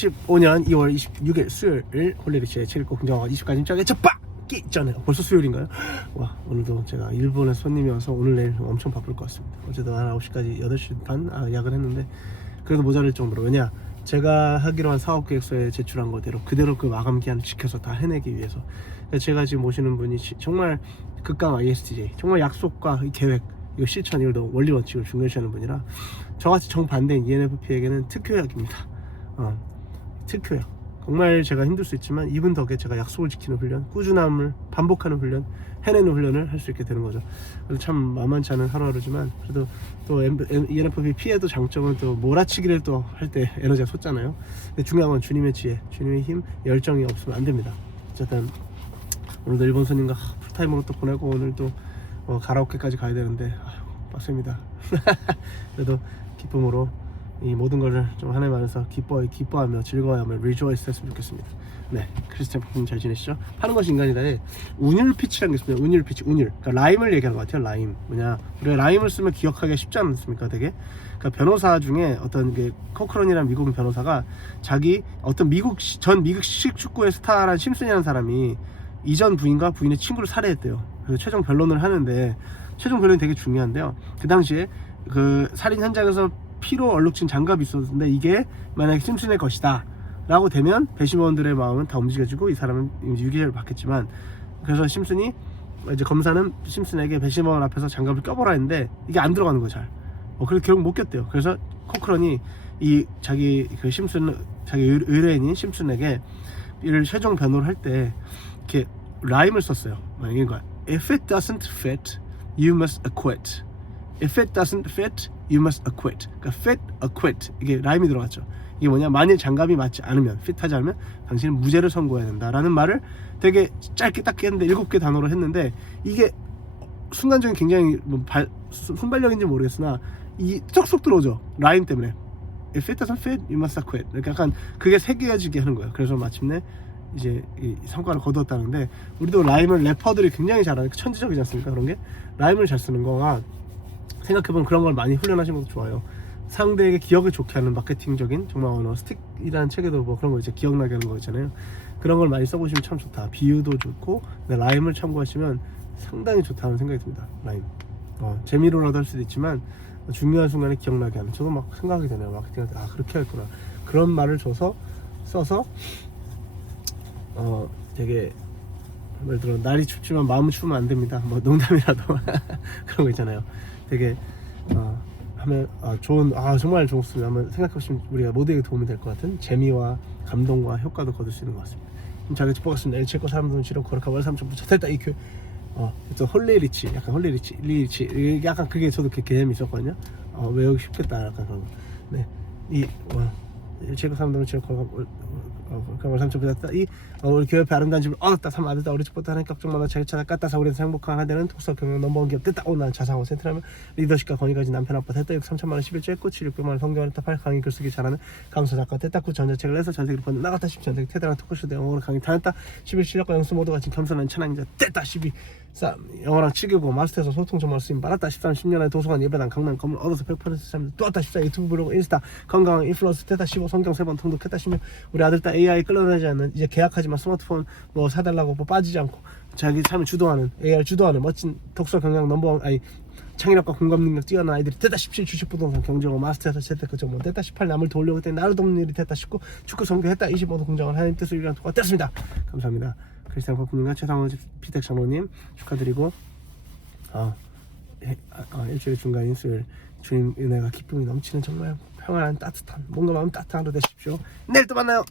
15년 2월 26일 수요일 홀리리치의 7고 공정화 20가지 입장에 첫바기 전에 벌써 수요일인가요? 와 오늘도 제가 일본에 손님이 와서 오늘 내일 엄청 바쁠 것 같습니다. 어제도 한 9시까지 8시 반? 아, 야근했는데 그래도 모자랄 정도로. 왜냐 제가 하기로 한 사업 계획서에 제출한 거대로 그대로 그 마감 기한을 지켜서 다 해내기 위해서. 제가 지금 모시는 분이 지- 정말 극강 ISTJ 정말 약속과 이 계획 이거 실천 이걸 원리 원칙을 중요시하는 분이라 저같이 정반대인 ENFP에게는 특효약입니다. 어, 특효약 정말 제가 힘들 수 있지만 이분 덕에 제가 약속을 지키는 훈련 꾸준함을 반복하는 훈련 해내는 훈련을 할 수 있게 되는 거죠. 그래서 참 만만치 않은 하루하루지만 그래도 또 ENFP 피해도 장점은 또 몰아치기를 또 할 때 에너지가 솟잖아요. 근데 중요한 건 주님의 지혜 주님의 힘 열정이 없으면 안 됩니다. 어쨌든 오늘도 일본 손님과 풀타임으로 또 보내고 오늘 또 어, 가라오케까지 가야 되는데 아휴 빡셉니다. 그래도 기쁨으로 이 모든 것을 좀 하나님 안에서 기뻐 기뻐하며 즐거워하며 rejoice 했으면 좋겠습니다. 네, 크리스찬 부님 잘 지내시죠? 하는 것이 인간이다에 운율 피치라는 게 있습니다. 운율 피치, 운율. 그러니까 라임을 얘기하는 것 같아요. 라임. 뭐냐? 우리가 라임을 쓰면 기억하기가 쉽지 않습니까? 되게. 그러니까 변호사 중에 어떤 게 코크런이라는 미국 변호사가 자기 어떤 미국 시- 전 미국식 축구의 스타란 심슨이라는 사람이 이전 부인과 부인의 친구를 살해했대요. 그래서 최종 변론을 하는데 최종 변론이 되게 중요한데요. 그 당시에 그 살인 현장에서 피로 얼룩진 장갑이 있었는데 이게 만약에 심슨의 것이다 라고 되면 배심원들의 마음은 다 움직여지고 이 사람은 유기를 받겠지만 그래서 심슨이 이제 검사는 심슨에게 배심원 앞에서 장갑을 껴보라 했는데 이게 안 들어가는 거예요 잘. 어, 그래서 결국 못 꼈대요. 그래서 코크런이 이 자기 그 심슨 자기 의- 의뢰인인 심슨에게 이를 최종 변호를 할 때 이렇게 라임을 썼어요. 만약에 이거 If it doesn't fit, you must acquit If it doesn't fit, you must acquit. 그러니까 fit, acquit 이게 라임이 들어갔죠. 이게 뭐냐? 만일 장갑이 맞지 않으면, fit하지 않으면 당신은 무죄를 선고해야 된다라는 말을 되게 짧게 딱 했는데 일곱 개 단어로 했는데 이게 순간적인 굉장히 뭐 발, 수- 순발력인지 모르겠으나 이 쏙쏙 들어오죠. 라임 때문에. If it doesn't fit, you must acquit. 그러니까 약간 그게 새겨지게 하는 거예요. 그래서 마침내 이제 이 성과를 거두었다는데 우리도 라임을 래퍼들이 굉장히 잘하는 천지적이지 않습니까? 그런 게 라임을 잘 쓰는 거가 생각해보면 그런 걸 많이 훈련하시는 것도 좋아요. 상대에게 기억을 좋게 하는 마케팅적인 정말 언어 스틱이라는 책에도 뭐 그런 거 이제 기억나게 하는 거 있잖아요. 그런 걸 많이 써보시면 참 좋다. 비유도 좋고 라임을 참고하시면 상당히 좋다는 생각이 듭니다. 라임. 어, 재미로라도 할 수도 있지만 중요한 순간에 기억나게 하는. 저도 막 생각이 되네요. 마케팅 할 때아 그렇게 했구나. 그런 말을 줘서 써서 어 되게 예를 들어 날이 춥지만 마음은 추우면 안 됩니다. 뭐 농담이라도 그런 거 있잖아요. 되게 어, 하면 아, 좋은 아 정말 좋습니다. 한번 생각해 보시면 우리가 모두에게 도움이 될 것 같은 재미와 감동과 효과도 거둘 수 있는 것 같습니다. 그럼 자기 뽑았습니다. 엘체코 사람들은 지로 거룩하고 월 삼천 부터 됐다 이큐 어, 또 홀리리치 약간 홀리리치 리리치 이게 약간 그게 저도 그 개념이 있었거든요. 어, 외우기 쉽겠다 약간 그런 거. 네, 이 와. 일체코 사람들은 지로 거룩하 고 그걸 삼촌 보다 이 어, 우리 교회 앞에 아름다운 집을 얻었다 삼 아들다 우리 집부터 하는 걱정마다 자기 찾아 깠다 사우리에서 행복한 하되는 독서 경영 넘버원 기업 됐다. 오난 자상호 센트라면 리더십과 건의까지 남편 아빠 됐다 6 3천만 원 11조 했고 7 600만 원 성경을 했다. 8 강의 글쓰기 잘하는 강서 작가 됐다. 9 전자책을 해서 전세기를 번 나갔다. 10 전세기 테드랑 토크쇼 영어로 강의 다녔다. 11 실력과 영수 모두 같이 겸손한 천왕자 됐다. 12 3 영어랑 7교고 마스터에서 소통 정말 쓰임 받았다 13 10년에 도서관 예배당 강남 건물 얻어서 100% 사람들 또 왔다 14 유튜브 블로그 인스타 건강한 인플루언서 됐다 15 성경 3번 통독했다 16 우리 아들 딸 AI 끌어내지 않는 이제 계약하지만 스마트폰 뭐 사달라고 뭐 빠지지 않고 자기 삶을 주도하는 AI 주도하는 멋진 독서 경영 넘버원 아니 창의력과 공감 능력 뛰어난 아이들이 됐다 17 주식 부동산 경제고 마스터에서 재테크 전문 됐다 18 남을 도우려고 했더니 나를 돕는 일이 됐다 19 축구 선교했다. 25도 공정을 하나님 뜻을 위한 도가 됐습니다. 감사합니다 크리스티안 퍼프님과 최상원 피텍 장로님 축하드리고 아, 해- 아, 아, 일주일 중간인 수요일 주님 은혜가 기쁨이 넘치는 정말 평안한 따뜻한 뭔가 마음 따뜻한 하루 되십시오. 내일 또 만나요